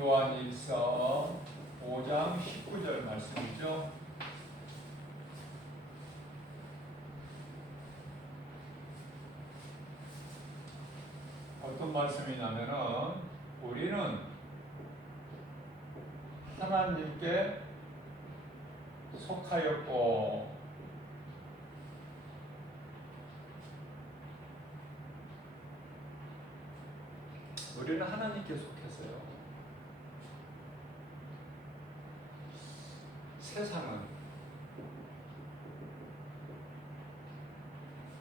요한일서 5장 19절 말씀이죠. 어떤 말씀이냐면은 우리는 하나님께 속하였고 우리는 하나님께 속했어요. 세상은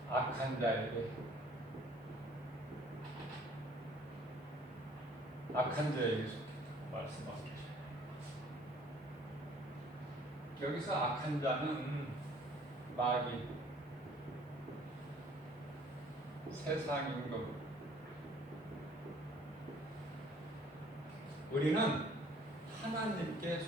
악한 자에게 속했다고 말씀하고 계세요. 여기서 악한 자는 마귀, 세상 임금. 우리는 하나님께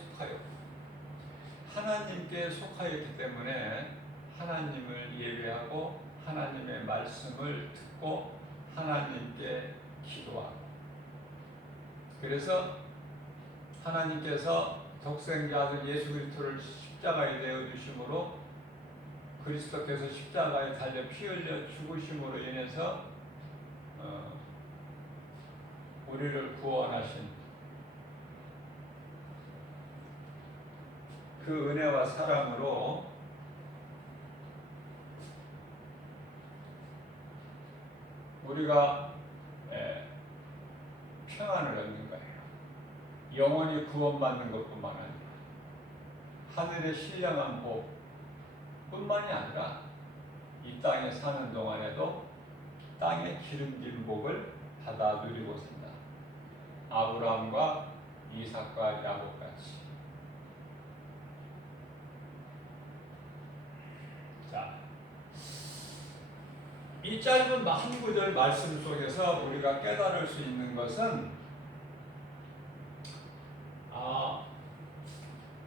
속하였기 때문에 하나님을 예배하고 하나님의 말씀을 듣고 하나님께 기도하고, 그래서 하나님께서 독생자 아들 예수 그리스도를 십자가에 내어 주심으로, 그리스도께서 십자가에 달려 피 흘려 죽으심으로 인해서 우리를 구원하신 그 은혜와 사랑으로 우리가 평안을 얻는 거예요. 영원히 구원받는 것뿐만 아니라 하늘의 신령한 복뿐만이 아니라 이 땅에 사는 동안에도 땅의 기름진 복을 받아 누리고 산다. 아브라함과 이삭과 야곱같이. 자, 이 짧은 한 구절 말씀 속에서 우리가 깨달을 수 있는 것은,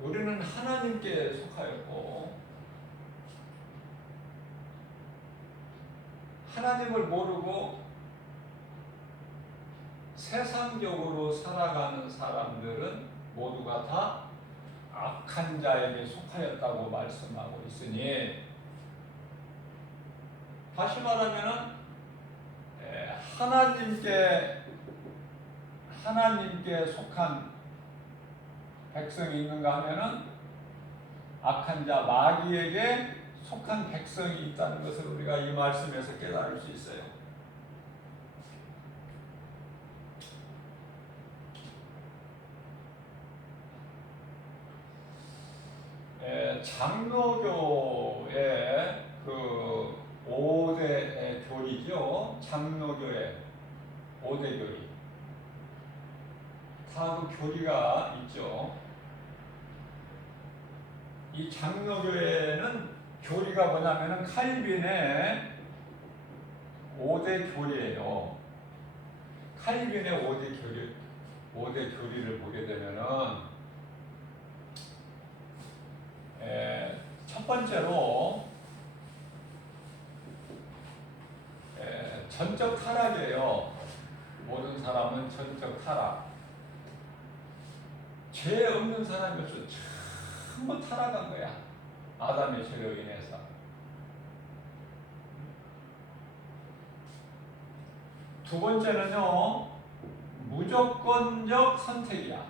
우리는 하나님께 속하였고 하나님을 모르고 세상적으로 살아가는 사람들은 모두가 다 악한 자에게 속하였다고 말씀하고 있으니, 다시 말하면 하나님께 속한 백성이 있는가 하면은 악한 자 마귀에게 속한 백성이 있다는 것을 우리가 이 말씀에서 깨달을 수 있어요. 장로교의 그 5대 교리죠. 장로교의 5대 교리. 다 그 교리가 있죠. 이 장로교회는 교리가 뭐냐면은 칼빈의 5대 교리예요. 칼빈의 5대 교리를 보게 되면은 첫 번째로 전적 타락이에요. 모든 사람은 전적 타락. 죄 없는 사람이었어. 전부 타락한 거야. 아담의 죄로 인해서. 두 번째는요, 무조건적 선택이야.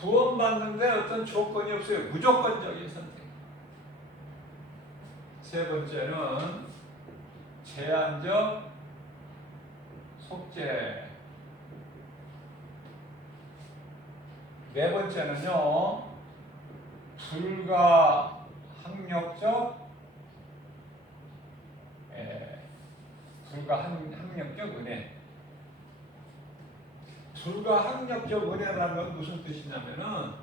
구원받는데 어떤 조건이 없어요. 무조건적인 선택. 세 번째는 제한적 속죄. 네 번째는요, 불가항력적 은혜. 불가항력적 은혜라는 무슨 뜻이냐면은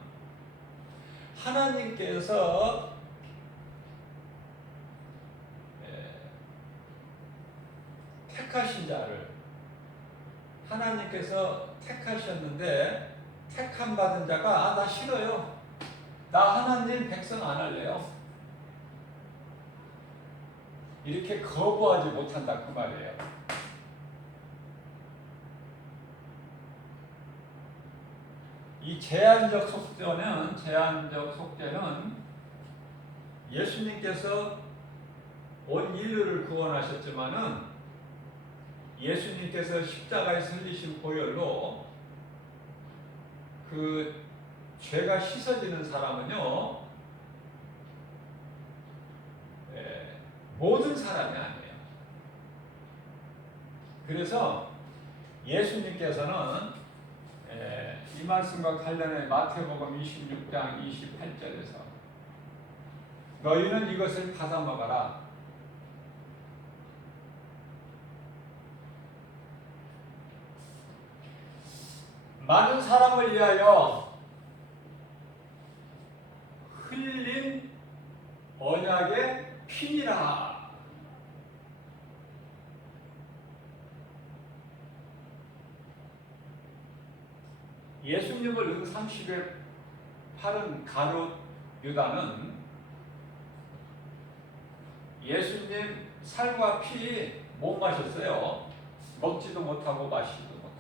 하나님께서 택하신 자를 하나님께서 택하셨는데, 택함 받은 자가 나 싫어요. 나 하나님 백성 안 할래요. 이렇게 거부하지 못한다 그 말이에요. 이 제한적 속죄는 예수님께서 온 인류를 구원하셨지만은 예수님께서 십자가에 설리신 보혈로 그 죄가 씻어지는 사람은요, 모든 사람이 아니에요. 그래서 예수님께서는 이 말씀과 관련해 마태복음 26장 28절에서 너희는 이것을 받아 먹어라. 많은 사람을 위하여 흘린 언약의 피니라. 예수님을 응삼십에 팔은 가룟 유다는 예수님 살과 피 못 마셨어요. 먹지도 못하고 마시지도 못하고.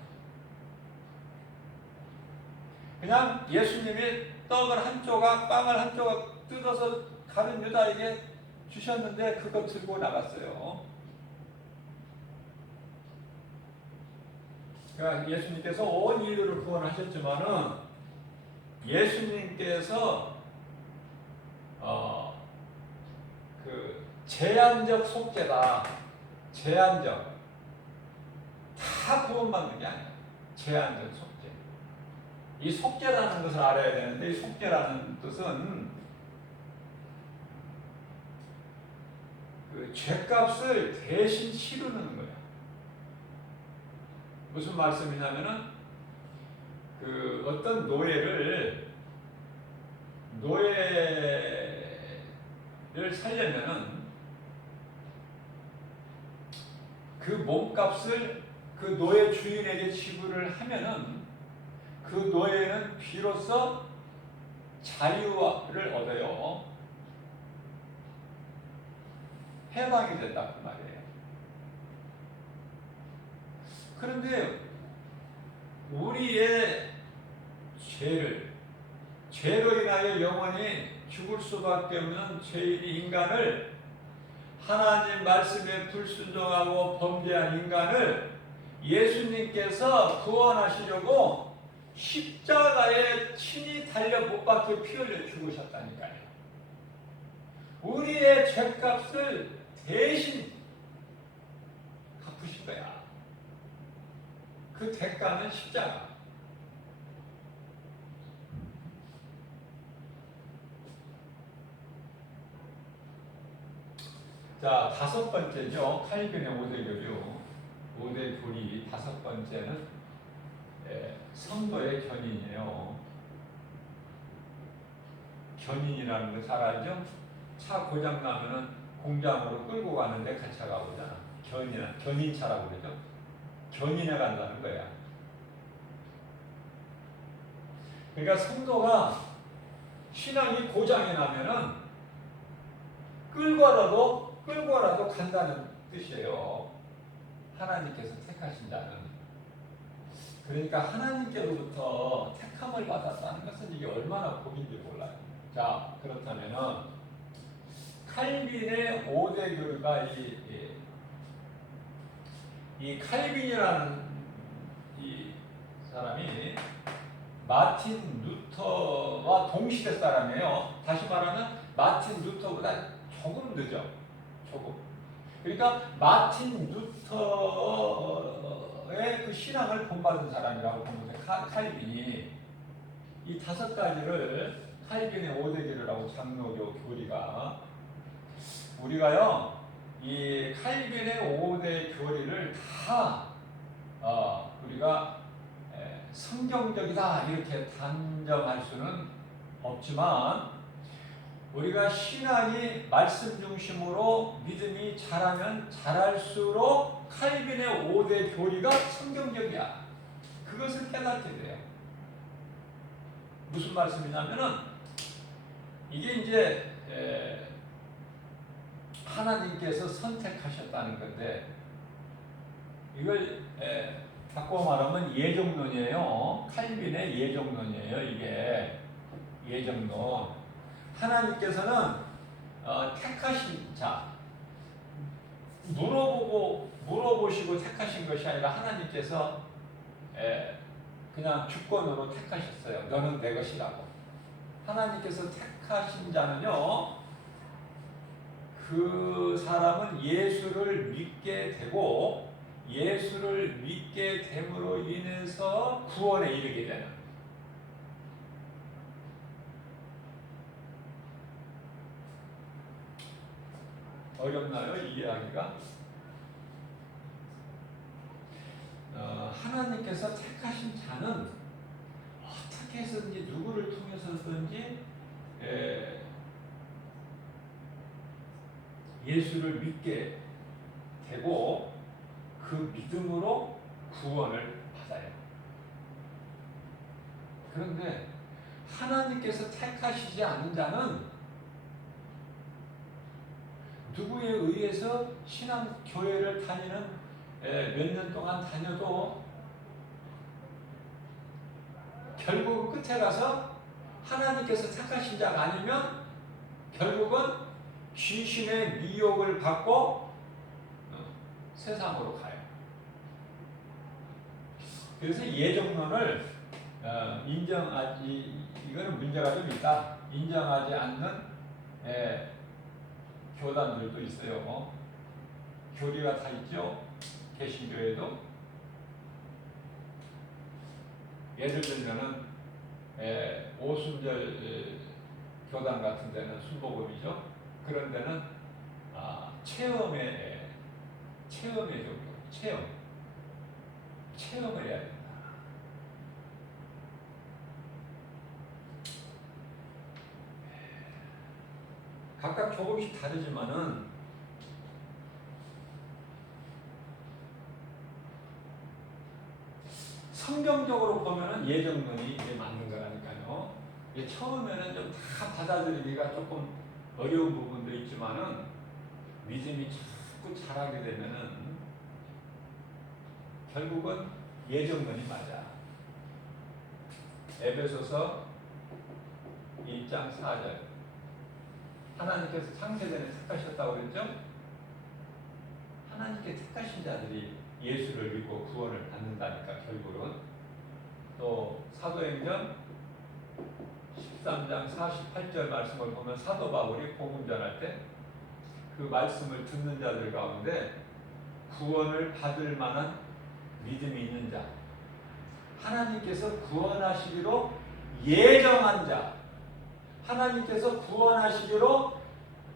그냥 예수님이 떡을 한 조각, 빵을 한 조각 뜯어서 가룟 유다에게 주셨는데 그거 들고 나갔어요. 그러니까 예수님께서 온 인류를 구원하셨지만은 예수님께서 그 제한적 속죄다. 제한적. 다 구원받는 게 아니에요. 제한적 속죄. 이 속죄라는 것을 알아야 되는데, 이 속죄라는 뜻은 그 죄값을 대신 치르는 거예요. 무슨 말씀이냐면은 그 어떤 노예를 살려면은 그 몸값을 그 노예 주인에게 지불을 하면은 그 노예는 비로소 자유를 얻어요. 해방이 된다 그 말이에요. 그런데 우리의 죄로 인하여 영원히 죽을 수밖에 없는 죄인이 인간을, 하나님 말씀에 불순종하고 범죄한 인간을 예수님께서 구원하시려고 십자가에 친히 달려 못 박혀 피 흘려 죽으셨다니까요. 우리의 죄값을 대신 갚으신 거야. 그 대가는 십자가. 자, 다섯 번째죠. 칼빈의 5대 교류. 5대 교리 다섯 번째는 성도의 견인이에요. 견인이라는 거 잘 알죠? 차 고장 나면은 공장으로 끌고 가는데 같이 가보잖아. 견인차라고 그러죠. 견인해 간다는 거야. 그러니까 성도가 신앙이 고장이 나면은 끌고라도 간다는 뜻이에요. 하나님께서 택하신다는. 그러니까 하나님께로부터 택함을 받았다는 것은 이게 얼마나 복인지 몰라요. 자, 그렇다면은 칼빈의 5대 교류가 이 칼빈이라는 이 사람이 마틴 루터와 동시대 사람이에요. 다시 말하면 마틴 루터보다 조금 늦어. 조금. 그러니까 마틴 루터의 그 신앙을 본받은 사람이라고 보면 돼. 칼빈이 이 다섯 가지를 칼빈의 5대 교류라고 장로교 교리가, 우리가요 이 칼빈의 5대 교리를 다 우리가 성경적이다 이렇게 단정할 수는 없지만, 우리가 신앙이 말씀 중심으로 믿음이 자라면 자랄수록 칼빈의 5대 교리가 성경적이야. 그것을 깨닫게 돼요. 무슨 말씀이냐면은 이게 이제 하나님께서 선택하셨다는 건데, 이걸 바꿔 말하면 예정론이에요. 칼빈의 예정론이에요. 이게 예정론. 하나님께서는 택하신 자, 물어보시고 택하신 것이 아니라 하나님께서 그냥 주권으로 택하셨어요. 너는 내 것이라고. 하나님께서 택하신 자는요, 그 사람은 예수를 믿게 되고 예수를 믿게 됨으로 인해서 구원에 이르게 되는. 어렵나요? 이 이야기가? 하나님께서 택하신 자는 어떻게 해서든지 누구를 통해서든지 예수를 믿게 되고 그 믿음으로 구원을 받아요. 그런데 하나님께서 택하시지 않은 자는 누구에 의해서 신앙교회를 다니는 몇 년 동안 다녀도 결국 끝에 가서 하나님께서 택하신 자가 아니면 결국은 귀신의 미혹을 받고 세상으로 가요. 그래서 예정론을 이거는 문제가 좀 있다. 인정하지 않는 교단들도 있어요. 교리가 다 있죠. 개신교에도. 예를 들면은 오순절 교단 같은 데는 순복음이죠. 그런 데는 체험의 종교, 체험을 해야 된다. 각각 조금씩 다르지만은 성경적으로 보면은 예정론이 이제 맞는 거라니까요. 처음에는 좀 다 받아들이기가 조금 어려운 부분도 있지만은 믿음이 자꾸 자라게 되면은 결국은 예정론이 맞아. 에베소서 1장 4절. 하나님께서 창세전에 택하셨다고 그랬죠? 하나님께 택하신 자들이 예수를 믿고 구원을 받는다니까 결국은. 또 사도행전 13장 48절 말씀을 보면 사도 바울이 복음 전할 때 그 말씀을 듣는 자들 가운데 구원을 받을 만한 믿음이 있는 자, 하나님께서 구원하시기로 예정한 자, 하나님께서 구원하시기로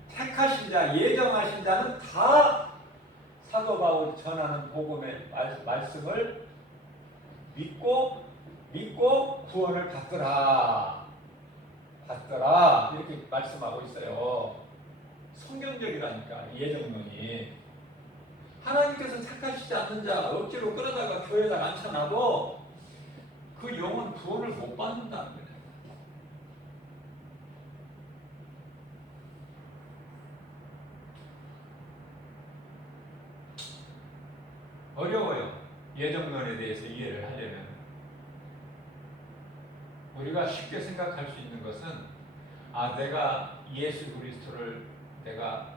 택하신 자, 예정하신 자는 다 사도 바울이 전하는 복음의 말씀을 믿고 구원을 받더라 이렇게 말씀하고 있어요. 성경적이라니까 예정론이. 하나님께서 택하시지 않는 자 억지로 끌어다가 교회에다 앉혀놔도 그 영혼 구원을 못 받는다는 거예요. 어려워요. 예정론에 대해서 이해를 하려면. 우리가 쉽게 생각할 수 있는 것은 내가 예수 그리스도를 내가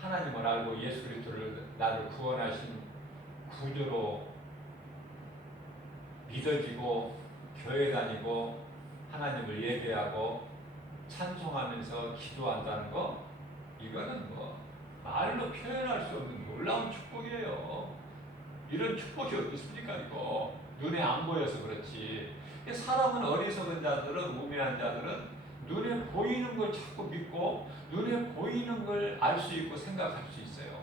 하나님을 알고 예수 그리스도를 나를 구원하신 구주로 믿어지고 교회 다니고 하나님을 예배하고 찬송하면서 기도한다는 거, 이거는 뭐 말로 표현할 수 없는 놀라운 축복이에요. 이런 축복이 어디 있습니까? 이거 눈에 안 보여서 그렇지. 사람은 어리석은 자들은, 우매한 자들은 눈에 보이는 걸 자꾸 믿고 눈에 보이는 걸 알 수 있고 생각할 수 있어요.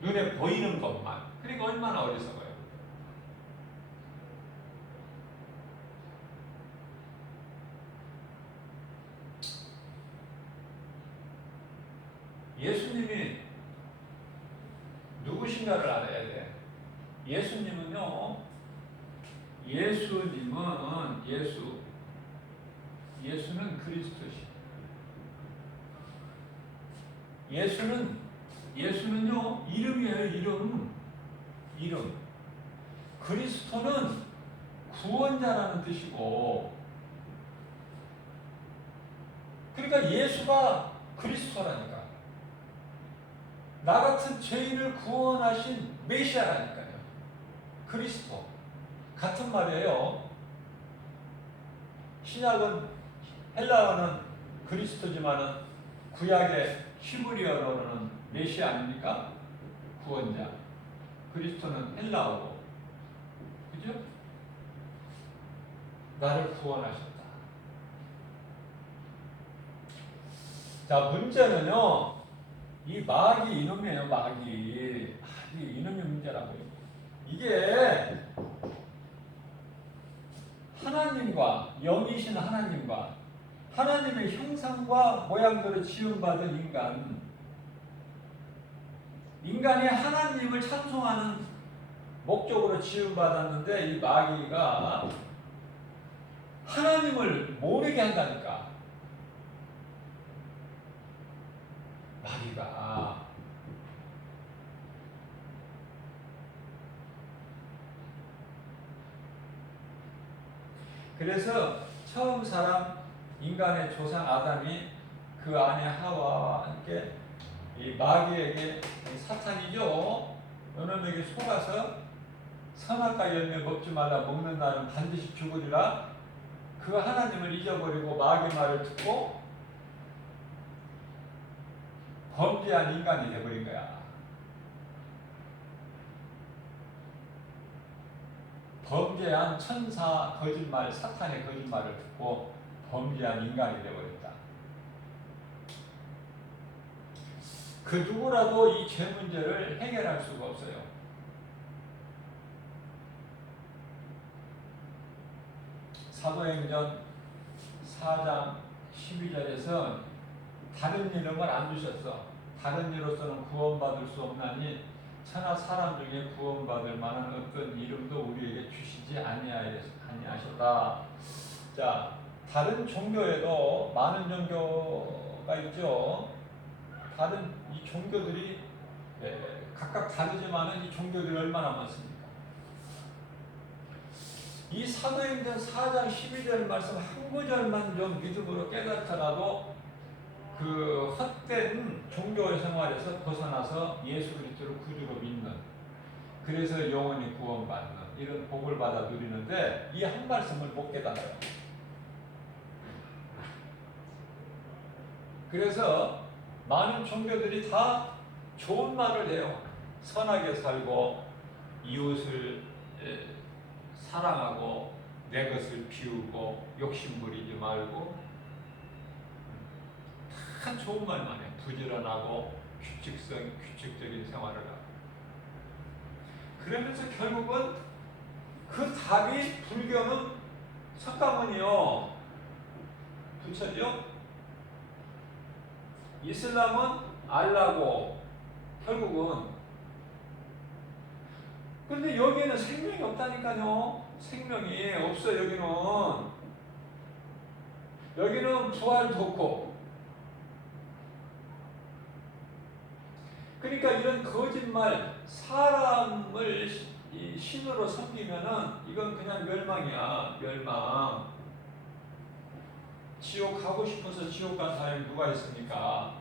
눈에 보이는 것만. 그러니까 얼마나 어리석어요. 예수님이 누구신가를 알아야 돼. 예수님은요, 예수는 그리스도시. 예수는요, 이름이에요, 이름. 그리스도는 구원자라는 뜻이고, 그러니까 예수가 그리스도라니까. 나 같은 죄인을 구원하신 메시아라니까요. 그리스도. 같은 말이에요. 신약은 헬라어는 그리스도지만은 구약의 히브리어로는 메시아 아닙니까? 구원자. 그리스도는 헬라어고. 그죠? 나를 구원하셨다. 자, 문제는요, 이 마귀 이놈이에요, 마귀. 이놈이 문제라고요. 이게 하나님과, 영이신 하나님과 하나님의 형상과 모양대로 지음받은 인간이 하나님을 찬송하는 목적으로 지음받았는데, 이 마귀가 하나님을 모르게 한다니까. 마귀가. 그래서 처음 사람 인간의 조상 아담이 그 아내 하와와 함께 이 마귀에게, 사탄이죠, 너놈에게 속아서 선악과 열매 먹지 말라, 먹는 날은 반드시 죽으리라, 그 하나님을 잊어버리고 마귀 말을 듣고 범죄한 인간이 되어버린 거야. 범죄한 천사 거짓말, 사탄의 거짓말을 듣고 범죄한 인간이 되어버렸다. 그 누구라도 이 죄 문제를 해결할 수가 없어요. 사도행전 4장 12절에서 다른 이름을 안 주셨어. 다른 이로서는 구원받을 수 없나니 천하 사람 중에 구원받을 만한 어떤 이름도 우리에게 주시지 아니하셨다. 자, 다른 종교에도 많은 종교가 있죠. 다른 이 종교들이 각각 다르지만은 이 종교들이 얼마나 많습니까? 이 사도행전 4장 12절 말씀 한 구절만 좀 믿음으로 깨닫더라도 그 헛된 종교 생활에서 벗어나서 예수 그리스도를 구주로 믿는, 그래서 영원히 구원받는 이런 복을 받아 누리는데 이 한 말씀을 못 깨달아요. 그래서 많은 종교들이 다 좋은 말을 해요. 선하게 살고 이웃을 사랑하고 내 것을 비우고 욕심 부리지 말고, 다 좋은 말만 해요. 부지런하고 규칙적인 생활을 하고. 그러면서 결국은 그 답이 불교는 석가모니요, 부처죠. 이슬람은 알라고, 결국은. 근데 여기에는 생명이 없다니까요. 생명이 없어. 여기는 부활도 없고. 그러니까 이런 거짓말, 사람을 신으로 섬기면은 이건 그냥 멸망이야, 멸망. 지옥 가고 싶어서 지옥 간 사람이 누가 있습니까?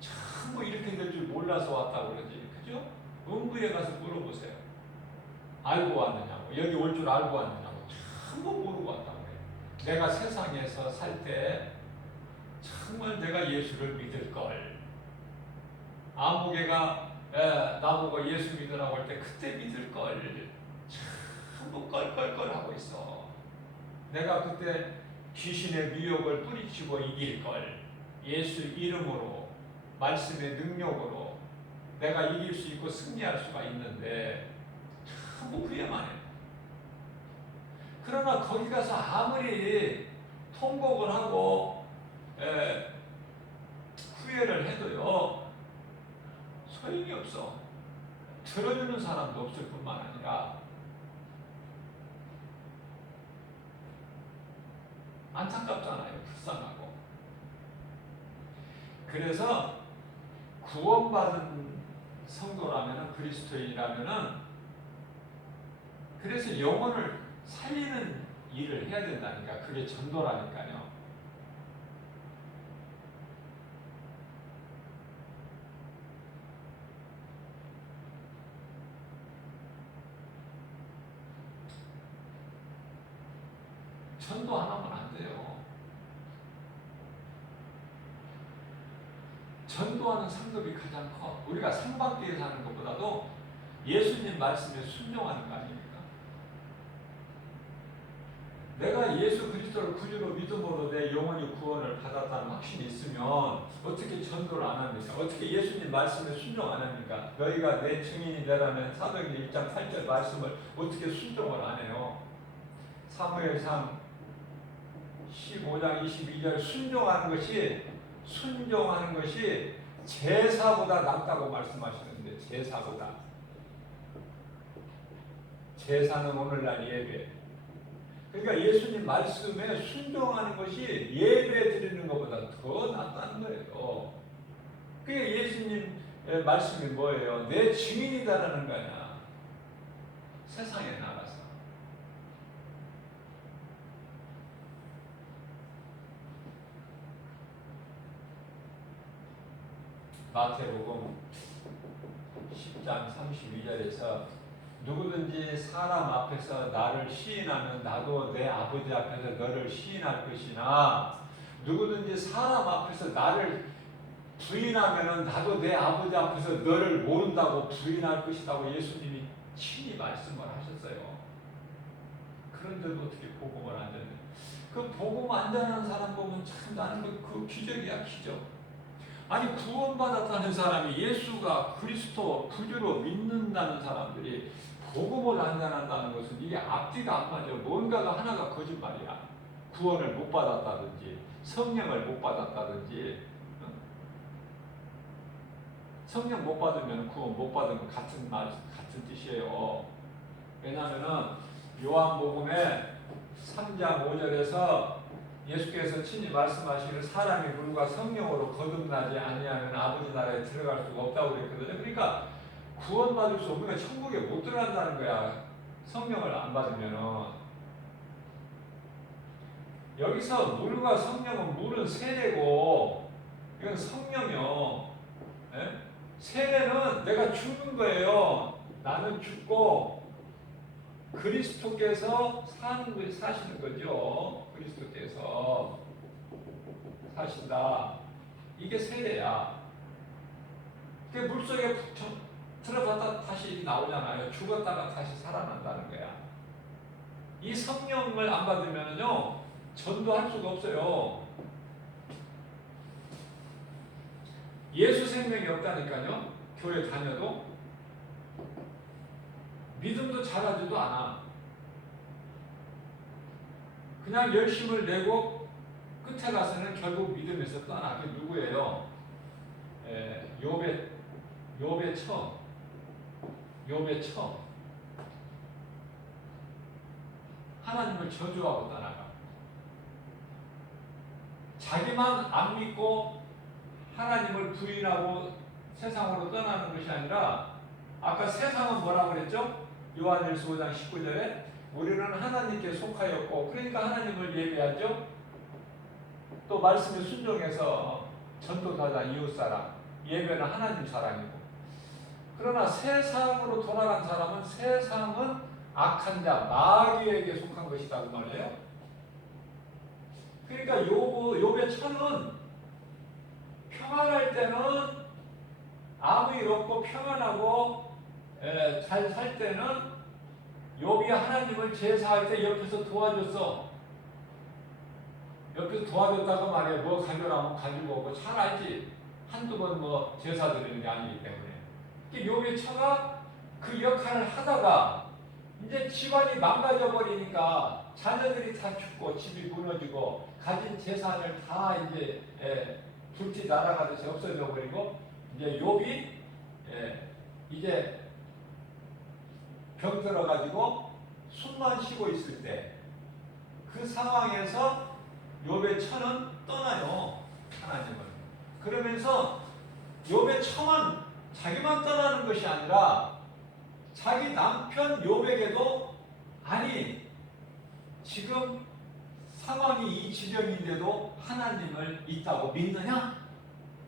전부 이렇게 될 줄 몰라서 왔다고 그러지, 그죠? 음부에 가서 물어보세요. 알고 왔느냐고, 여기 올 줄 알고 왔느냐고, 전부 모르고 왔다고 그래요. 내가 세상에서 살 때 정말 내가 예수를 믿을 걸, 아무개가 나보고 예수 믿으라고 할 때 그때 믿을 걸 전부 껄껄껄 하고 있어. 내가 그때 귀신의 미혹을 뿌리치고 이길 걸, 예수 이름으로, 말씀의 능력으로 내가 이길 수 있고 승리할 수가 있는데 전부 후회만 해. 그러나 거기 가서 아무리 통곡을 하고 후회를 해도요, 소용이 없어. 들어주는 사람도 없을 뿐만 아니라 안타깝잖아요. 불쌍하고. 그래서 구원받은 성도라면, 그리스도인이라면 그래서 영혼을 살리는 일을 해야 된다니까. 그게 전도라니까요. 전도 안 하면 안 돼요. 전도하는 상급이 가장 커. 우리가 상받기 위해서 하는 것보다도 예수님 말씀에 순종하는 거 아닙니까? 내가 예수 그리스도를 구주로 믿음으로 내 영혼이 구원을 받았다는 확신이 있으면 어떻게 전도를 안 합니까? 어떻게 예수님 말씀에 순종 안 합니까? 너희가 내 증인이 되라는 사도행전 1장 8절 말씀을 어떻게 순종을 안 해요? 사무엘상 15장 22절 순종하는 것이 제사보다 낫다고 말씀하시는데, 제사보다. 제사는 오늘날 예배. 그러니까 예수님 말씀에 순종하는 것이 예배 드리는 것보다 더 낫다는 거예요. 그게 예수님 말씀이 뭐예요? 내 증인이다라는 거야. 세상에 나가서. 마태복음 10장 32절에서 누구든지 사람 앞에서 나를 시인하면 나도 내 아버지 앞에서 너를 시인할 것이나 누구든지 사람 앞에서 나를 부인하면 나도 내 아버지 앞에서 너를 모른다고 부인할 것이라고 예수님이 친히 말씀을 하셨어요. 그런데도 어떻게 복음을 안 전해? 그 복음 안 전하는 사람 보면 참 나는 그 기적이야, 기적. 아니 구원받았다는 사람이 예수가 그리스도 구주로 믿는다는 사람들이 복음을 안 전한다는 것은 이게 앞뒤가 안 맞아. 뭔가가 하나가 거짓말이야. 구원을 못 받았다든지 성령을 못 받았다든지. 성령 못 받으면 구원 못 받은 거 같은 뜻이에요. 왜냐하면은 요한복음에 3장 5절에서 예수께서 친히 말씀하시기를 사람이 물과 성령으로 거듭나지 아니하면 아버지 나라에 들어갈 수가 없다고 그랬거든요. 그러니까 구원받을 수 없으니까 천국에 못 들어간다는 거야. 성령을 안 받으면은. 여기서 물과 성령은 물은 세례고 이건 성령이요. 예? 세례는 내가 죽는 거예요. 나는 죽고 그리스도께서 사시는 거죠. 그리스도께서 사신다. 이게 세례야. 그게 물속에 들어갔다 다시 나오잖아요. 죽었다가 다시 살아난다는 거야. 이 성령을 안 받으면요 전도할 수가 없어요. 예수 생명이 없다니까요. 교회 다녀도 믿음도 잘하지도 않아. 그냥 열심을 내고 끝에 가서는 결국 믿음에서 떠나. 그게 누구예요? 욥의 처. 하나님을 저주하고 떠나가. 자기만 안 믿고 하나님을 부인하고 세상으로 떠나는 것이 아니라 아까 세상은 뭐라고 그랬죠? 요한일서 5장 19절에 우리는 하나님께 속하였고 그러니까 하나님을 예배하죠. 또 말씀에 순종해서 전도하자 이웃사랑 예배는 하나님 사랑이고 그러나 세상으로 돌아간 사람은 세상은 악한 자 마귀에게 속한 것이다 그 말이에요. 그러니까 욥의 처는 평안할 때는 아무 일 없고 평안하고 잘 살 때는 욥이 하나님을 제사할 때 옆에서 도와줬어. 옆에서 도와줬다고 말해. 뭐 가져라면 가지고 오고 잘 알지. 한두 번 뭐 제사 드리는 게 아니기 때문에. 욥의 처가 그 역할을 하다가 이제 집안이 망가져 버리니까 자녀들이 다 죽고 집이 무너지고 가진 재산을 다 이제 불티 날아가듯이 없어져 버리고 이제 욥이 이제 병 들어가지고 숨만 쉬고 있을 때 그 상황에서 욥의 처는 떠나요. 하나님을. 그러면서 욥의 처는 자기만 떠나는 것이 아니라 자기 남편 욥에게도 아니 지금 상황이 이 지경인데도 하나님을 있다고 믿느냐?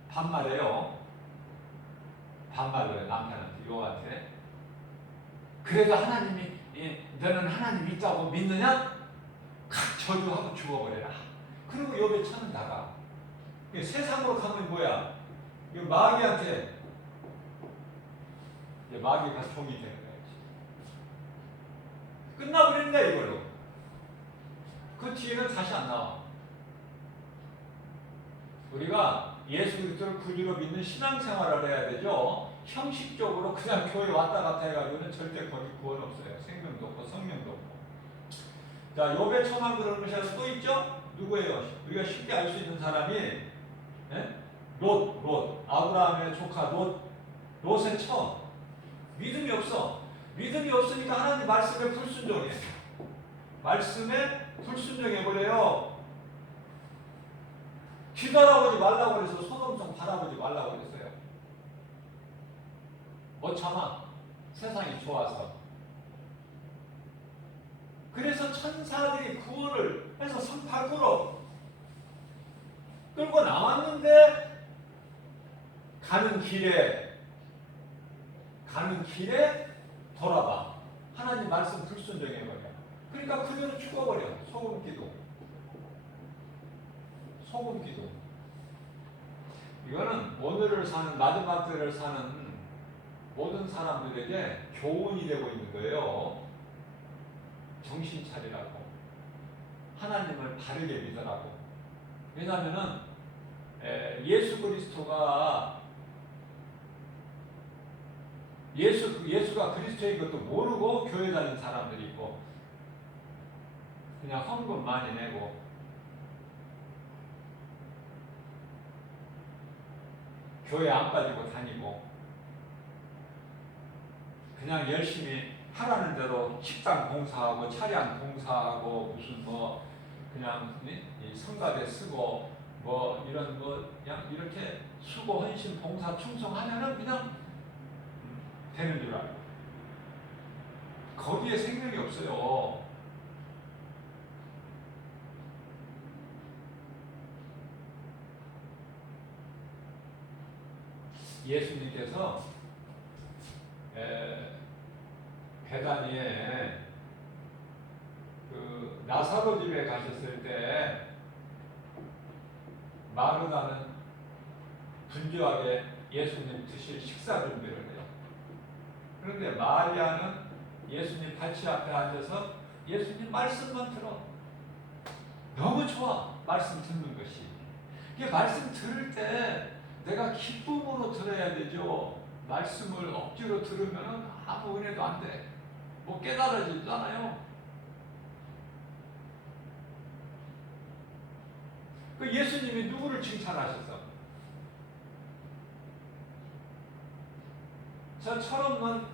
반말해요. 반말로요. 남편한테, 요한테. 그래도 하나님이 너는 하나님 있다고 믿느냐? 각 저주하고 죽어버려라. 그리고 욥의 차는 나가. 세상으로 가면 뭐야? 마귀한테 마귀가 종이 되는 거야. 끝나버린다 이걸로. 그 뒤에는 다시 안 나와. 우리가 예수 그리스도를 구주로 믿는 신앙생활을 해야 되죠. 형식적으로 그냥 교회 왔다 갔다 해가지고는 절대 거기 구원 없어요. 생명도 없고 성령도 없고. 자, 욥의 처만 그런 것이 또 있죠? 누구예요? 우리가 쉽게 알 수 있는 사람이 롯, 아브라함의 조카 롯의 처. 믿음이 없어. 믿음이 없으니까 하나님 말씀에 불순종해. 말씀에 불순종해버려요. 뒤돌아보지 말라고 그래서 소돔성 바라보지 말라고 그랬어요. 못 참아. 세상이 좋아서. 그래서 천사들이 구원을 해서 성 밖으로 끌고 나왔는데 가는 길에 돌아봐. 하나님 말씀 불순종해버려. 그러니까 그대로 죽어버려. 소금기도. 이거는 오늘을 사는, 마지막 때를 사는 모든 사람들에게 교훈이 되고 있는 거예요. 정신 차리라고. 하나님을 바르게 믿으라고. 왜냐하면은 예수 그리스도가 예수가 그리스도인 것도 모르고 교회 다니는 사람들이 있고, 그냥 헌금 많이 내고, 교회 안 빠지고 다니고, 그냥 열심히 하라는 대로 식당 봉사하고 차량 봉사하고 무슨 그냥 이 성가대 쓰고 이런 그냥 이렇게 수고 헌신 봉사 충성하면은 그냥 되는 줄 알고. 거기에 생명이 없어요. 예수님께서 베다니에 그 나사로 집에 가셨을 때 마르다는 분주하게 예수님 드실 식사 준비를 해요. 그런데 마리아는 예수님 발치 앞에 앉아서 예수님 말씀만 들어. 너무 좋아. 말씀 듣는 것이. 이게 말씀 들을 때 내가 기쁨으로 들어야 되죠. 말씀을 억지로 들으면 아무 은혜도 안 돼. 깨달아지잖아요. 그 예수님이 누구를 칭찬하셨어? 저 철없는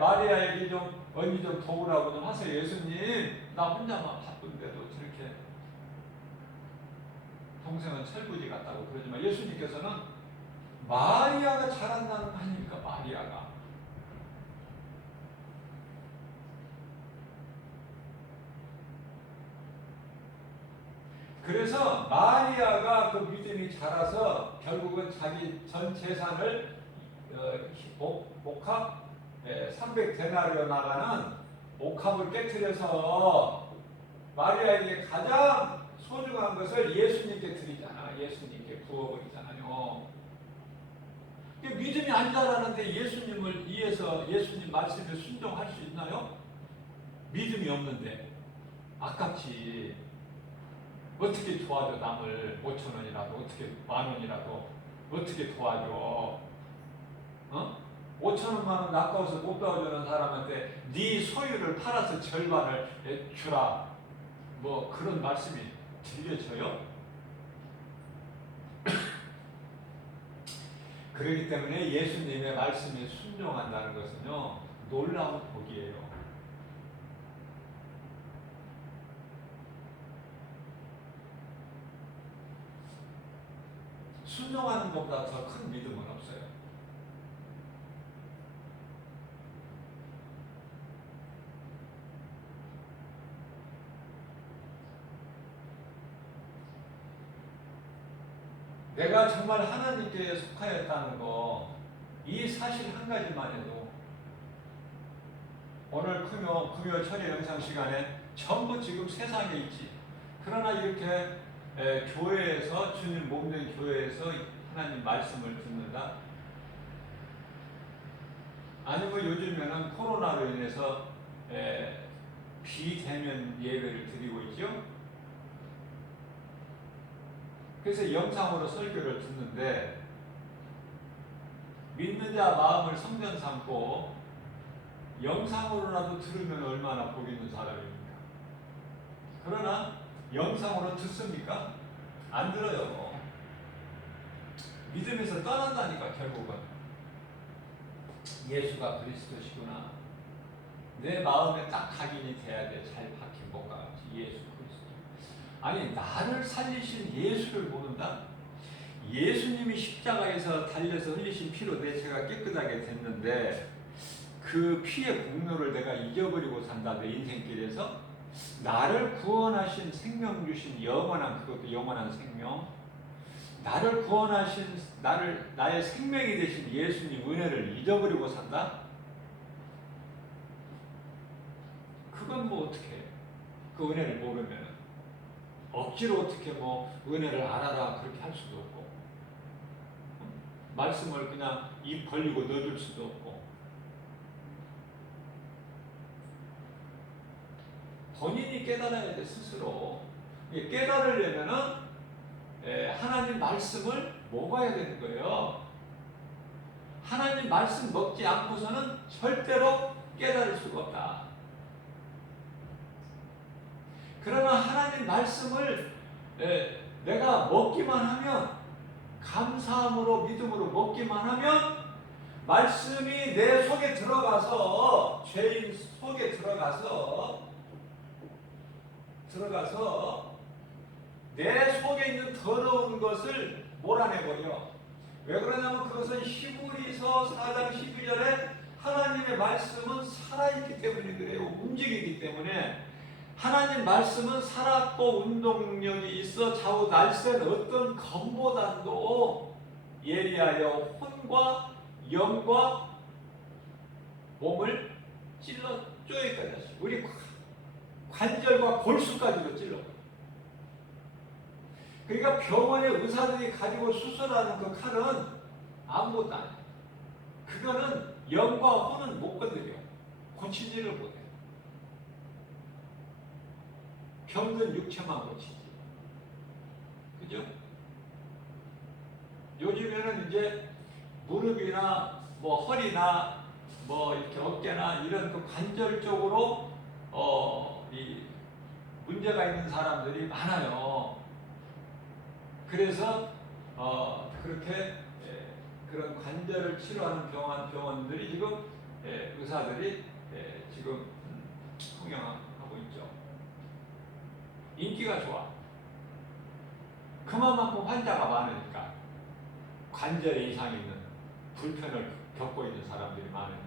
마리아에게 언니 좀 도우라고 좀 하세요. 예수님, 나 혼자만 바쁜데도 저렇게 동생은 철부지 같다고 그러지만 예수님께서는 마리아가 잘한다는 거 아닙니까? 마리아가. 그래서 마리아가 그 믿음이 자라서 결국은 자기 전 재산을 옥합 300데나리오 나가는 옥합을 깨트려서 마리아에게 가장 소중한 것을 예수님께 드리잖아. 예수님께 부어버리잖아요. 믿음이 안 자라는데 예수님을 위해서 예수님 말씀에 순종할 수 있나요? 믿음이 없는데 아깝지. 어떻게 도와줘 남을 5,000원이라도 어떻게 10,000원이라도 어떻게 도와줘? 5,000원만 원 아까워서 못 도와주는 사람한테 네 소유를 팔아서 절반을 주라. 그런 말씀이 들려져요? 그렇기 때문에 예수님의 말씀에 순종한다는 것은요, 놀라운 복이에요. 순종하는 것보다 더 큰 믿음은 없어요. 내가 정말 하나님께 속하였다는 거, 이 사실 한 가지만 해도 오늘 금요 철야 영상 시간에 전부 지금 세상에 있지. 그러나 이렇게 교회에서, 주님 몸된 교회에서 하나님 말씀을 듣는다. 아니면 요즘에는 코로나로 인해서 비대면 예배를 드리고 있죠. 그래서 영상으로 설교를 듣는데, 믿는 자 마음을 성전 삼고 영상으로라도 들으면 얼마나 복 있는 사람입니까? 그러나 영상으로 듣습니까? 안 들어요. 믿음에서 떠난다니까. 결국은 예수가 그리스도시구나, 내 마음에 딱 각인이 돼야 돼. 잘 박힌 것과 같이 예수 그리스도. 아니, 나를 살리신 예수를 모른다? 예수님이 십자가에서 달려서 흘리신 피로 내 죄가 깨끗하게 됐는데, 그 피의 공로를 내가 잊어버리고 산다. 내 인생길에서 나를 구원하신, 생명 주신 영원한, 그것도 영원한 생명, 나를 구원하신, 나의 생명이 되신 예수님 은혜를 잊어버리고 산다? 그건 뭐 어떻게 해? 그 은혜를 모르면 억지로 어떻게 뭐 은혜를 알아라 그렇게 할 수도 없고, 말씀을 그냥 입 벌리고 넣어줄 수도 없고, 본인이 깨달아야 돼. 스스로 깨달으려면은 하나님 말씀을 먹어야 되는 거예요. 하나님 말씀 먹지 않고서는 절대로 깨달을 수가 없다. 그러나 하나님 말씀을 내가 먹기만 하면, 감사함으로 믿음으로 먹기만 하면, 말씀이 내 속에 들어가서, 죄인 속에 들어가서 내 속에 있는 더러운 것을 몰아내버려. 왜 그러냐면 그것은 히브리서 4장 12절에 하나님의 말씀은 살아있기 때문에 그래요. 움직이기 때문에. 하나님 말씀은 살았고 운동력이 있어 좌우 날쌘 어떤 검보다도 예리하여 혼과 영과 몸을 찔러 쪼여까지 하시고, 우리 관절과 골수까지도 찔러. 그러니까 병원의 의사들이 가지고 수술하는 그 칼은 아무것도 아니에요. 그거는 영과 혼은 못 건드려. 고치지를 못해. 병든 육체만 고치지. 그죠? 요즘에는 이제 무릎이나 뭐 허리나 뭐 이렇게 어깨나 이런 그 관절 쪽으로 이 문제가 있는 사람들이 많아요. 그래서 그렇게 그런 관절을 치료하는 병원들이 지금 의사들이 지금 통영하고 있죠. 인기가 좋아. 그만큼 환자가 많으니까, 관절에 이상이 있는, 불편을 겪고 있는 사람들이 많으니까.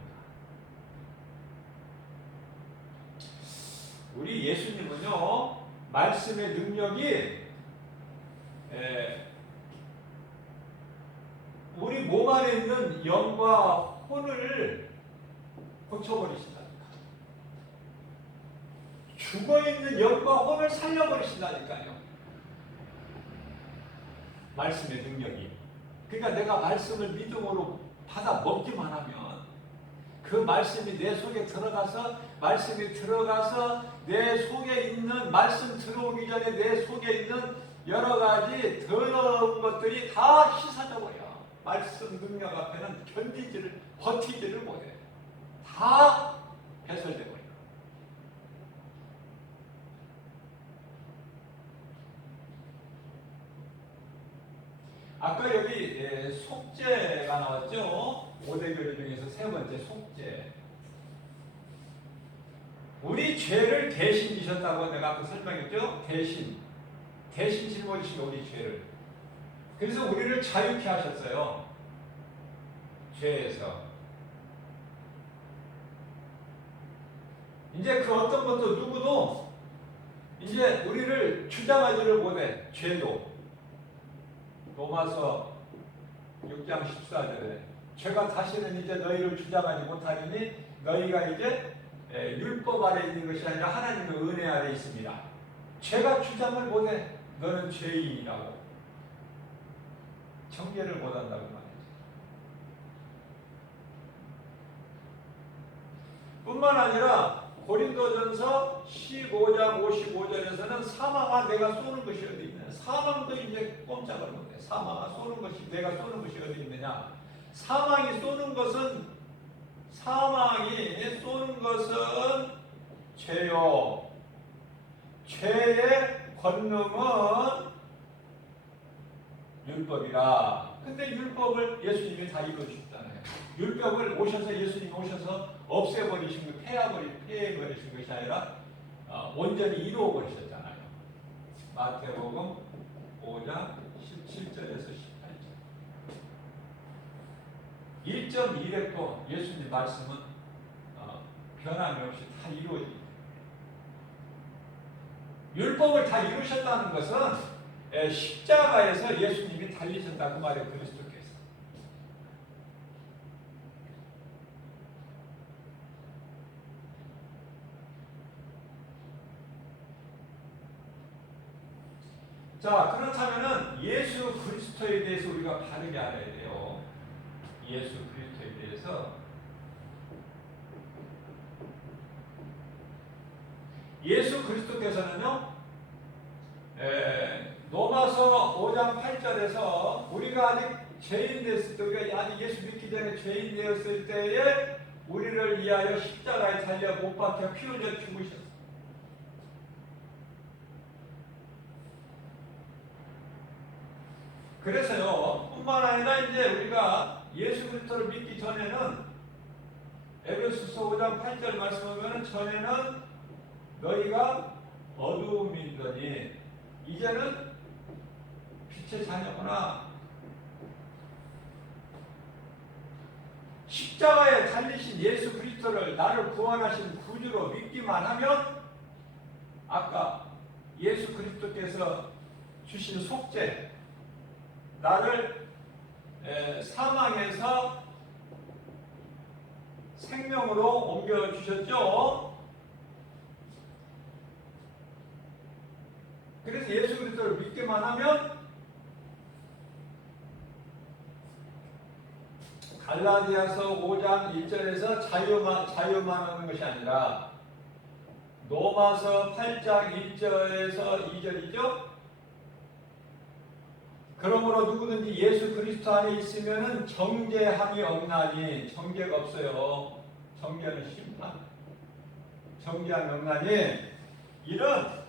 우리 예수님은요, 말씀의 능력이 우리 몸 안에 있는 영과 혼을 고쳐버리신다니까. 죽어있는 영과 혼을 살려버리신다니까요. 말씀의 능력이. 그러니까 내가 말씀을 믿음으로 받아 먹기만 하면, 그 말씀이 내 속에 들어가서, 말씀이 들어가서 내 속에 있는, 말씀 들어오기 전에 내 속에 있는 여러 가지 더러운 것들이 다 씻어져 버려. 말씀 능력 앞에는 버티지를 못해. 다 배설돼 버려. 아까 여기 속죄가 나왔죠? 5대 교리 중에서 세 번째 속죄. 우리 죄를 대신 지셨다고 내가 아까 설명했죠? 대신 짊어지신 우리 죄를. 그래서 우리를 자유케 하셨어요. 죄에서. 이제 그 어떤 것도 누구도 이제 우리를 주장하지를 못해. 죄도. 로마서 6장 14절에 죄가 다시는 이제 너희를 주장하지 못하리니 너희가 이제 율법 아래 있는 것이 아니라 하나님의 은혜 아래 있습니다. 죄가 주장을 못해. 너는 죄인이라고. 정죄를 못한다고 말이죠. 뿐만 아니라 고린도전서 15장 55절에서는 사망아 내가 쏘는 것이 어디 있느냐. 사망도 이제 꼼짝을 못해. 사망아 쏘는 것이 내가 쏘는 것이 어디 있느냐. 사망이 쏘는 것은 죄요. 죄의 권능은 율법이라. 근데 율법을 예수님이 다 이루셨잖아요. 율법을 예수님이 오셔서 없애버리신 거, 폐해버리신 것이 아니라 온전히 이루어 버리셨잖아요. 마태복음 5장 17절에서 18절. 1.1획도 예수님 말씀은 변함이 없이 다 이루어집니다. 율법을 다 이루셨다는 것은 십자가에서 예수님이 달리셨다고 말해요. 그리스도께서. 자, 그렇다면은 예수 그리스도에 대해서 우리가 바르게 알아야 돼요. 예수 그리스도에 대해서. 예수 그리스도께서는요, 로마서 5장 8절에서 우리가 아직 죄인 됐을 때, 우리가 아직 예수 믿기 전에 죄인 되었을 때에 우리를 위하여 십자가에 달려 못 박혀 피 흘려 죽으셨어요. 그래서요, 뿐만 아니라 이제 우리가 예수 그리스도를 믿기 전에는 에베소서 5장 8절 말씀하면 전에는 너희가 어두움이더니 이제는 빛의 자녀구나. 십자가에 달리신 예수 그리스도를 나를 구원하신 구주로 믿기만 하면 아까 예수 그리스도께서 주신 속죄, 나를 사망에서 생명으로 옮겨주셨죠. 그래서 예수 그리스도를 믿기만 하면 갈라디아서 5장 1절에서 자유만 하는 것이 아니라 로마서 8장 1절에서 2절이죠. 그러므로 누구든지 예수 그리스도 안에 있으면은 정죄함이 없나니. 정죄가 없어요. 정죄는 심판. 정죄함이 없나니 이런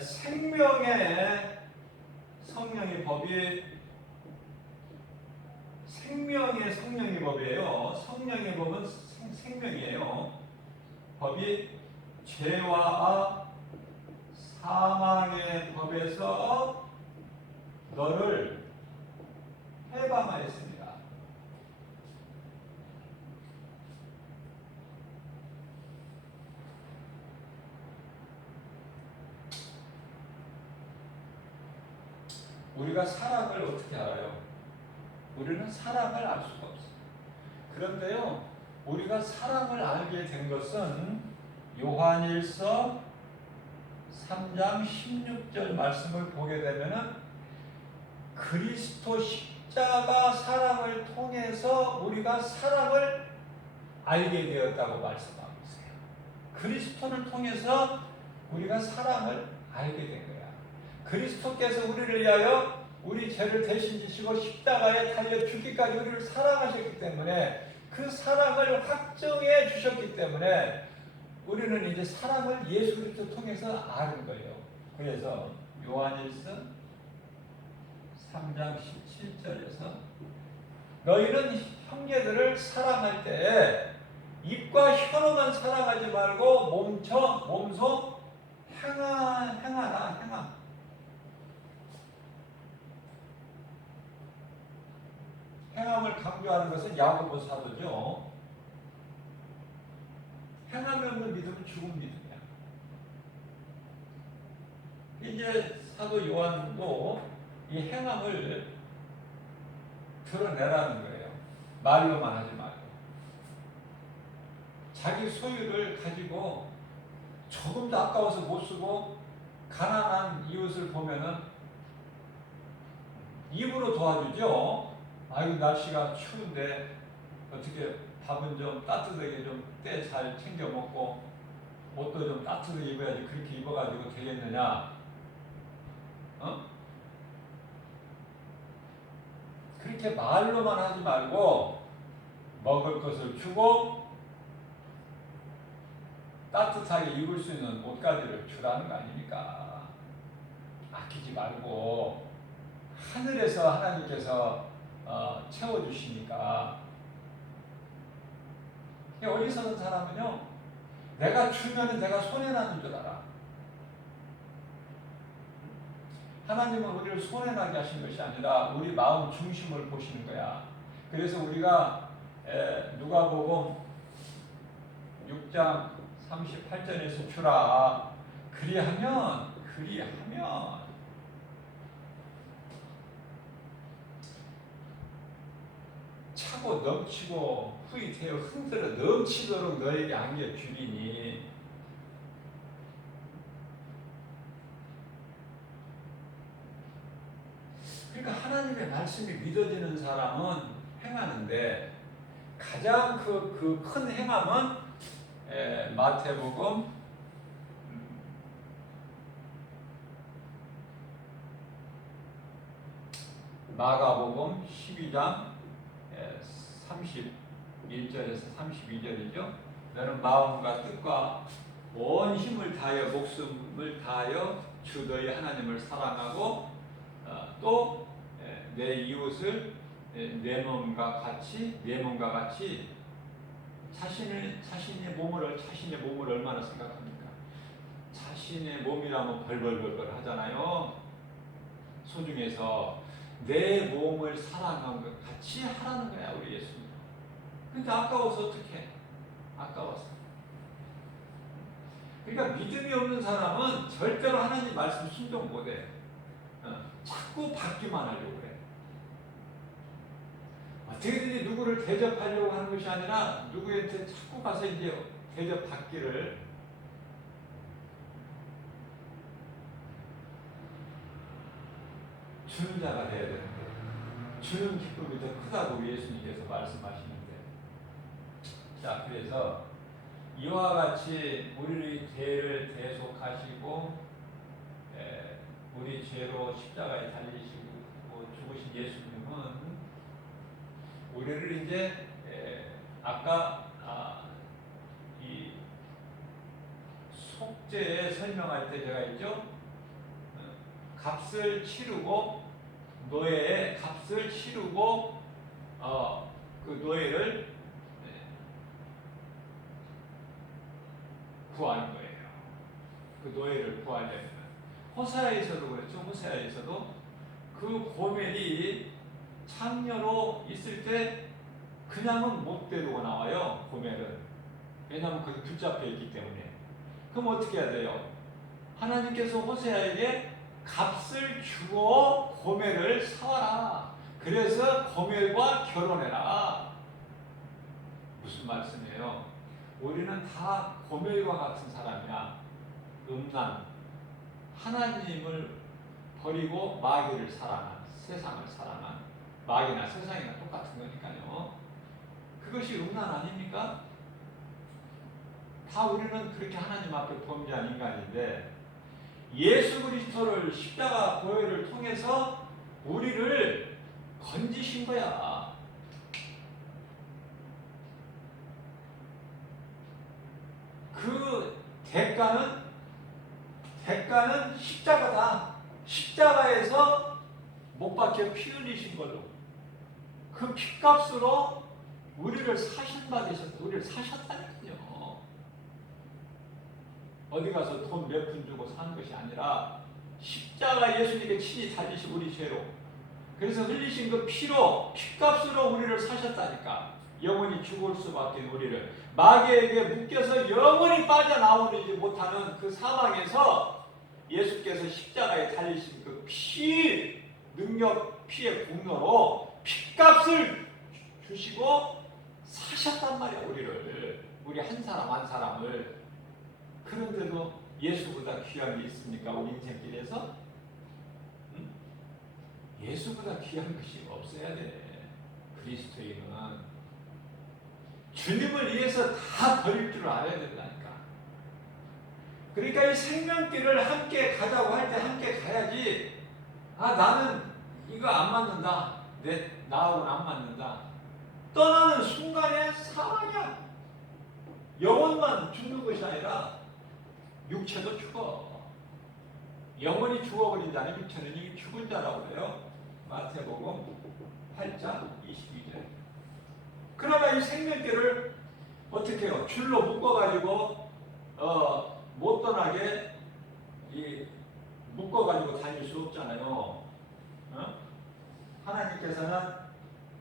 생명의 성령의 법이 성령의 법이에요. 성령의 법은 생명이에요. 법이 죄와 사망의 법에서 너를 해방하였습니다. 우리가 사랑을 어떻게 알아요? 우리는 사랑을 알 수가 없어요. 그런데요, 우리가 사랑을 알게 된 것은 요한일서 3장 16절 말씀을 보게 되면은 그리스도 십자가 사랑을 통해서 우리가 사랑을 알게 되었다고 말씀하고 있어요. 그리스도를 통해서 우리가 사랑을 알게 된 거야. 그리스도께서 우리를 위하여 우리 죄를 대신 지시고 십자가에 달려 죽기까지 우리를 사랑하셨기 때문에 그 사랑을 확정해 주셨기 때문에 우리는 이제 사랑을 예수 그리스도 통해서 아는 거예요. 그래서 요한일서 3장 17절에서 너희는 형제들을 사랑할 때 입과 혀로만 사랑하지 말고 몸소 행하라. 행함을 강조하는 것은 야고보 사도죠. 행함이 없는 믿음은 죽은 믿음이야. 이제 사도 요한도 이 행함을 드러내라는 거예요. 말로만 하지 말고. 자기 소유를 가지고 조금도 아까워서 못 쓰고 가난한 이웃을 보면은 입으로 도와주죠. 아유 날씨가 추운데 어떻게 밥은 좀 따뜻하게 좀 때 잘 챙겨 먹고 옷도 좀 따뜻하게 입어야지 그렇게 입어가지고 되겠느냐? 그렇게 말로만 하지 말고 먹을 것을 주고 따뜻하게 입을 수 있는 옷가지를 주라는 거 아닙니까? 아끼지 말고 하늘에서 하나님께서 채워주시니까. 어디 서는 사람은요, 내가 주면은 내가 손해나는 줄 알아. 하나님은 우리를 손해나게 하신 것이 아니라 우리 마음 중심을 보시는 거야. 그래서 우리가 누가복음 6장 38절에서 주라. 그리하면 차고 넘치고 후이 되어 흔들어 넘치도록 너에게 안겨 주리니. 그러니까 하나님의 말씀이 믿어지는 사람은 행하는데 가장 그 큰 행함은 마태복음 마가복음 12장 31절에서 32절이죠. 너는 마음과 뜻과 온 힘을 다하여 목숨을 다하여 주 너희 하나님을 사랑하고 또 내 이웃을 내 몸과 같이 자신의 몸을 얼마나 생각합니까? 자신의 몸이라면 벌벌벌벌 하잖아요. 소중해서 내 몸을 사랑한 것 같이 하라는 거야 우리 예수님. 근데 아까워서 어떻게? 아까워서. 그러니까 믿음이 없는 사람은 절대로 하나님 말씀 순종 못해. 자꾸 받기만 하려고 그래. 어떻게든지 누구를 대접하려고 하는 것이 아니라 누구한테 자꾸 가서 이제 대접받기를. 주는 자가 돼야 되는데 주는 기쁨이 더 크다고 예수님께서 말씀하시는데. 자, 그래서 이와 같이 우리의 죄를 대속하시고 우리 죄로 십자가에 달리시고 죽으신 예수님은 우리를 이제 아까 이 속죄에 설명할 때 제가 있죠. 값을 치르고 노예의 값을 치르고 그 노예를 구하는 거예요. 그 노예를 구하려면 호세아에서도 그렇죠. 호세아에서도 그 고멜이 창녀로 있을 때 그냥은 못 데리고 나와요. 고멜은. 왜냐하면 그게 붙잡혀 있기 때문에. 그럼 어떻게 해야 돼요? 하나님께서 호세아에게 값을 주어 고멜을 사와라. 그래서 고멜과 결혼해라. 무슨 말씀이에요? 우리는 다 고멜과 같은 사람이야. 음란, 하나님을 버리고 마귀를 사랑한, 세상을 사랑한, 마귀나 세상이나 똑같은 거니까요. 그것이 음란 아닙니까? 다 우리는 그렇게 하나님 앞에 범죄한 인간인데 예수 그리스도를 십자가 보혈을 통해서 우리를 건지신 거야. 그 대가는 십자가다. 십자가에서 못 박혀 피 흘리신 걸로 그 피값으로 우리를 우리를 사셨다니까요. 어디 가서 돈 몇 푼 주고 사는 것이 아니라 십자가 예수님께 친히 달리신 우리 죄로, 그래서 흘리신 그 피로 피값으로 우리를 사셨다니까. 영원히 죽을 수밖에 우리를 마귀에게 묶여서 영원히 빠져나오지 못하는 그 사망에서 예수께서 십자가에 달리신 그 피 능력 피의 공로로 핏값을 주시고 사셨단 말이야. 우리 한 사람 한 사람을. 그런데도 예수보다 귀한 게 있습니까? 우리 인생길에서? 응? 예수보다 귀한 것이 없어야 돼. 그리스도인은 주님을 위해서 다 버릴 줄 알아야 된다니까. 그러니까 이 생명길을 함께 가자고 할 때 함께 가야지. 나는 이거 안 맞는다. 나하고는 안 맞는다. 떠나는 순간에 사망이야. 영혼만 죽는 것이 아니라 육체도 죽어. 영혼이 죽어버린 자는 육체는 이미 죽은 자라고 그래요. 마태복음 8장 22절. 그러나 이 생명길을 어떻게 해요? 줄로 묶어가지고 못 떠나게 묶어가지고 다닐 수 없잖아요. 하나님께서는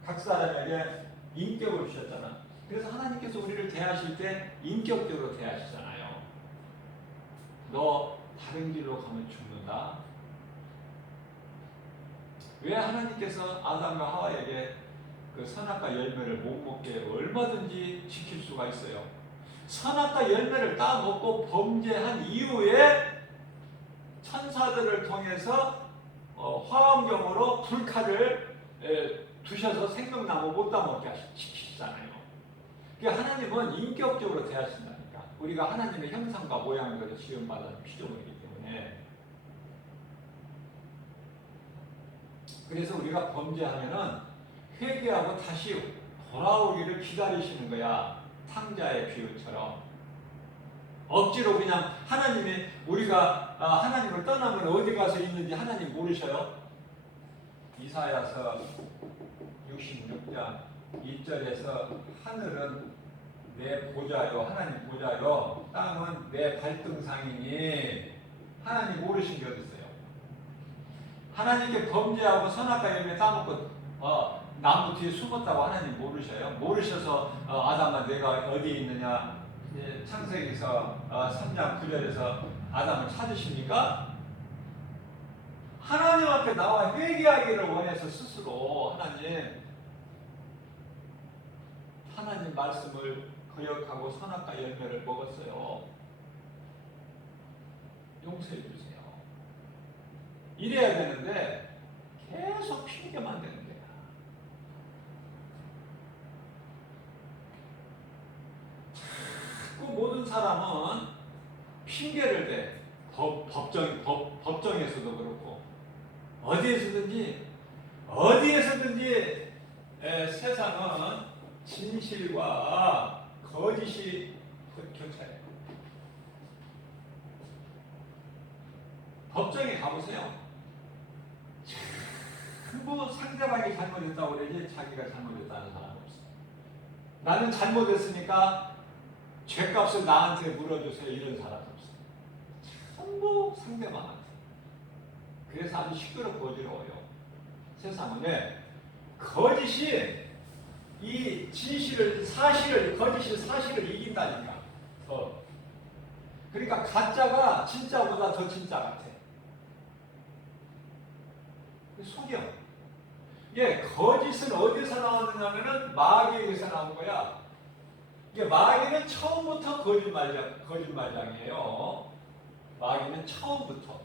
각 사람에게 인격을 주셨잖아. 그래서 하나님께서 우리를 대하실 때 인격적으로 대하시잖아요. 너 다른 길로 가면 죽는다. 왜 하나님께서 아담과 하와에게 그 선악과 열매를 못 먹게 얼마든지 지킬 수가 있어요. 선악과 열매를 따먹고 범죄한 이후에 천사들을 통해서 화엄경으로 불칼을 두셔서 생명나무 못 따먹게 시키시잖아요. 그러니까 하나님은 인격적으로 대하신다니까. 우리가 하나님의 형상과 모양으로 지음받은 피조물이기 때문에. 그래서 우리가 범죄하면은 회개하고 다시 돌아오기를 기다리시는 거야. 탕자의 비유처럼. 억지로 그냥 하나님이 우리가 하나님을 떠나면 어디 가서 있는지 하나님 모르셔요? 이사야서 66장 2절에서 하늘은 내 보좌요, 하나님 보좌요, 땅은 내 발등상이니 하나님 모르신 게 어디 있어요? 하나님께 범죄하고 선악과 열매 따먹고 나무 뒤에 숨었다고 하나님 모르셔요? 모르셔서 아담아 내가 어디 있느냐 창세기서 3장 9절에서 아담을 찾으십니까? 하나님 앞에 나와 회개하기를 원해서 스스로 하나님 말씀을 거역하고 선악과 열매를 먹었어요. 용서해 주세요. 이래야 되는데 계속 핑계만 대는 거야. 자꾸 모든 사람은 핑계를 대. 법정에서도 그렇고 어디에서든지 세상은 진실과 거짓이 교차해요. 법정에 가보세요. 전부 상대방이 잘못했다고 그러지 자기가 잘못했다는 사람 없어요. 나는 잘못했으니까 죄값을 나한테 물어주세요 이런 사람 없어요. 전부 상대방한테. 그래서 아주 시끄럽고 어지러워요. 세상은 거짓이 이 거짓이 사실을 이긴다니까. 그러니까 가짜가 진짜보다 더 진짜 같아. 속여. 거짓은 어디서 나왔느냐면은 마귀에게서 나온 거야. 마귀는 처음부터 거짓말장이에요. 마귀는 처음부터.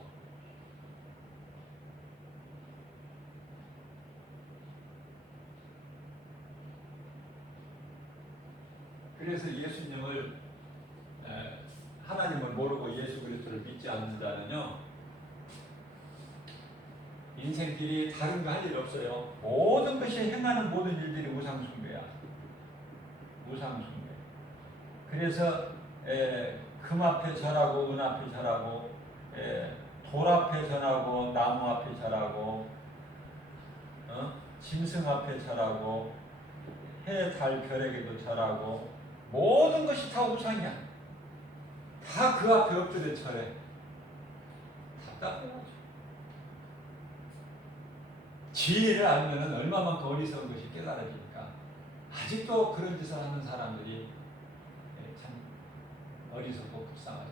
그래서 예수님을 하나님을 모르고 예수 그리스도를 믿지 않는 자는요 인생길이 다른 거 할 일 없어요. 모든 것이 행하는 모든 일들이 우상숭배야. 우상숭배. 그래서 금 앞에 절하고 은 앞에 절하고 돌 앞에 절하고 나무 앞에 절하고 짐승 앞에 절하고 해, 달, 별에게도 절하고 모든 것이 다 우상이야. 다 그 앞에 엎드려 절해. 답답해가지고. 진리를 알면 얼마만큼 어리석은 것이 깨달아지니까. 아직도 그런 짓을 하는 사람들이 참 어리석고 불쌍하다.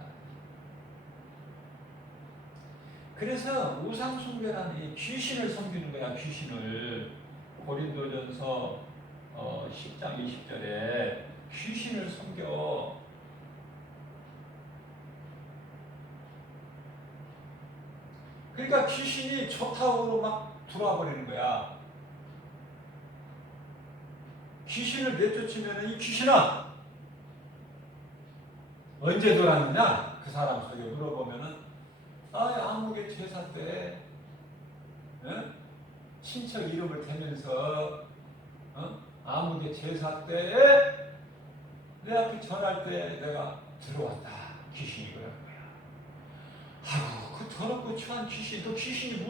그래서 우상 숭배라는 이 귀신을 섬기는 거야. 귀신을. 고린도전서 10장 20절에 귀신을 섬겨. 그러니까 귀신이 좋다고 막 들어와 버리는 거야. 귀신을 내쫓으면 이 귀신아 언제 돌았느냐? 그 사람 속에 물어보면은 아무개 제사 때 친척 이름을 대면서 아무개 제사 때에 내 앞에 절할 때 내가 들어왔다. 귀신이 그러는 거야. 아이고 그 더럽고 추한 귀신. 또 귀신이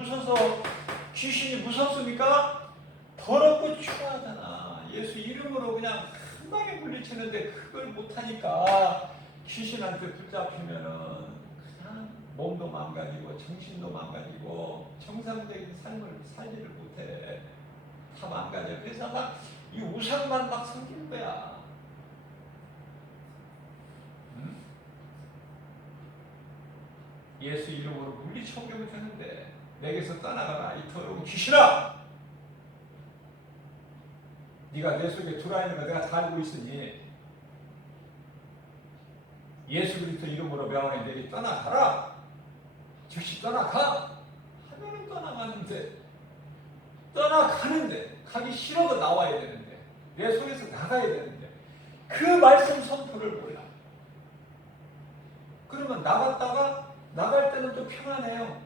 무섭습니까? 더럽고 추하잖아. 예수 이름으로 그냥 한 방에 물리치는데 그걸 못하니까 귀신한테 붙잡히면은 그냥 몸도 망가지고 정신도 망가지고 정상적인 삶을 살지를 못해. 다 망가져. 그래서 막 이 우상만 막 섬기는 거야. 응? 예수 이름으로 물리쳐오려고 하는데 내게서 떠나가라 이 더러운 귀신아. 네가 내 속에 들어와 있는 거 내가 다 알고 있으니 예수 그리스도 이름으로 명하니 내게 떠나가라. 즉시 떠나가. 하면은 떠나가는데 가기 싫어도 나와야 되는데 내 속에서 나가야 되는데 그 말씀 선포를 몰라. 그러면 나갈 때는 또 평안해요.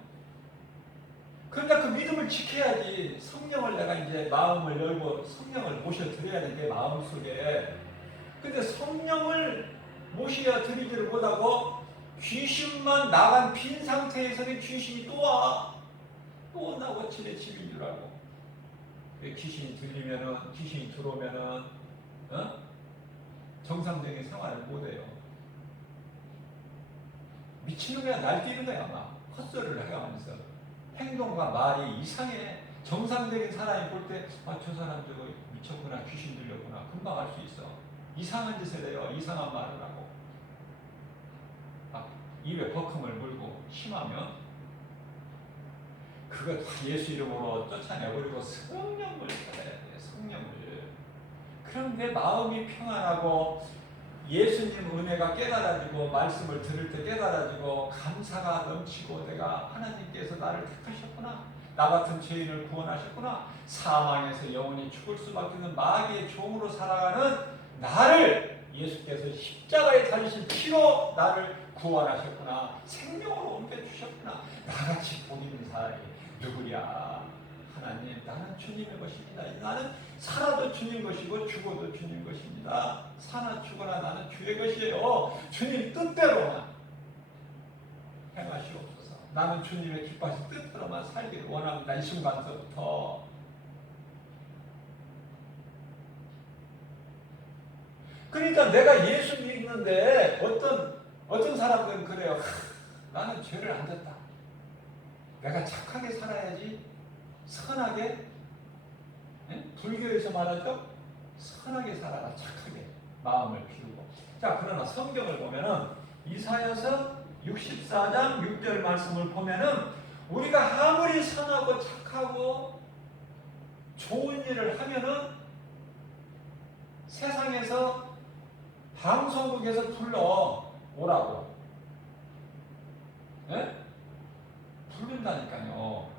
그러니까 그 믿음을 지켜야지. 성령을 내가 이제 마음을 열고 성령을 모셔드려야 돼. 내 마음속에. 근데 성령을 모셔드리지를 못하고 귀신만 나간 빈 상태에서는 귀신이 또 와. 또 온다고 지네 집인 줄 알고. 귀신이 들어오면은 정상적인 생활을 못해요. 미치는 거야. 날뛰는 거야. 막 헛소리를 해가면서 행동과 말이 이상해. 정상적인 사람이 볼 때 저 사람 저거 미쳤구나. 귀신 들렸구나. 금방 알 수 있어. 이상한 짓을 해요. 이상한 말을 하고 막 입에 버큼을 물고 심하면 그거 다 예수 이름으로 쫓아내버리고 성령을 찾아야 돼. 성령을. 그럼 내 마음이 평안하고 예수님 은혜가 깨달아지고 말씀을 들을 때 깨달아지고 감사가 넘치고 내가 하나님께서 나를 택하셨구나. 나 같은 죄인을 구원하셨구나. 사망에서 영원히 죽을 수밖에 없는 마귀의 종으로 살아가는 나를 예수께서 십자가에 달리신 피로 나를 구원하셨구나. 생명으로 옮겨주셨구나. 나같이 복 있는 사람이 누구랴. 하나님 나는 주님의 것입니다. 나는 살아도 주님 것이고 죽어도 주님 것입니다. 사나 죽어나 나는 주의 것이에요. 주님 뜻대로만 행하시옵소서. 나는 주님의 기뻐하신 뜻대로만 살기를 원합니다. 이 순간서부터. 그러니까 내가 예수 믿는데 어떤 사람들은 그래요. 나는 죄를 안 졌다. 내가 착하게 살아야지. 선하게. 불교에서 말하죠. 선하게 살아라. 착하게. 마음을 비우고. 자, 그러나 성경을 보면은 이사야서 64장 6절 말씀을 보면은 우리가 아무리 선하고 착하고 좋은 일을 하면은 세상에서 방송국에서 불러오라고. 부른다니까요.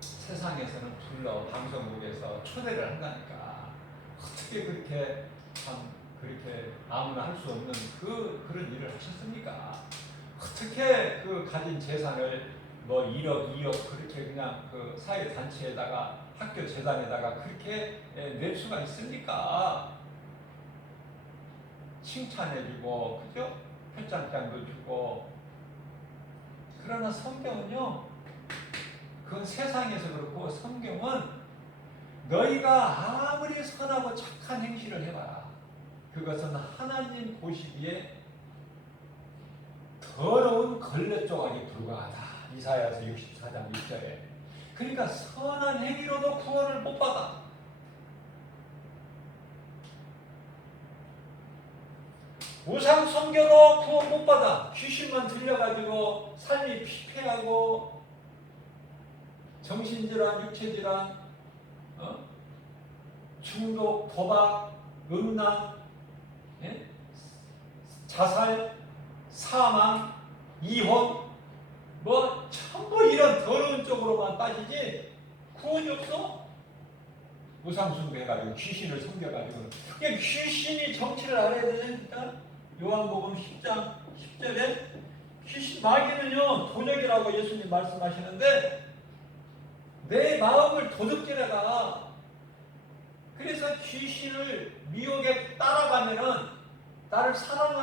세상에서는 불러 방송국에서 초대를 한다니까. 어떻게 그렇게 아무나 할 수 없는 그런 일을 하셨습니까? 어떻게 그 가진 재산을 1억, 2억 그렇게 그냥 그 사회 단체에다가 학교 재단에다가 그렇게 낼 수가 있습니까? 칭찬해주고, 그죠? 표창장도 주고. 그러나 성경은요, 그건 세상에서 그렇고 성경은 너희가 아무리 선하고 착한 행실을 해봐라. 그것은 하나님 보시기에 더러운 걸레 조각에 불과하다. 이사야서 64장 6절에. 그러니까 선한 행위로도 구원을 못 받아. 우상 섬겨도 구원 못 받아. 귀신만 들려가지고 삶이 피폐하고 정신질환, 육체질환, 중독, 도박, 음란, 예? 자살, 사망, 이혼, 뭐 전부 이런 더러운 쪽으로만 빠지지 구원이 없어. 우상숭배해가지고 귀신을 섬겨가지고 그게 귀신이 정치를 알아야 되니까 요한복음 10장 10절에 귀신 마귀는요 도적이라고 예수님 말씀하시는데 내 마음을 도둑질해가. 그래서 귀신을 미혹에 따라가면은 나를 사랑하는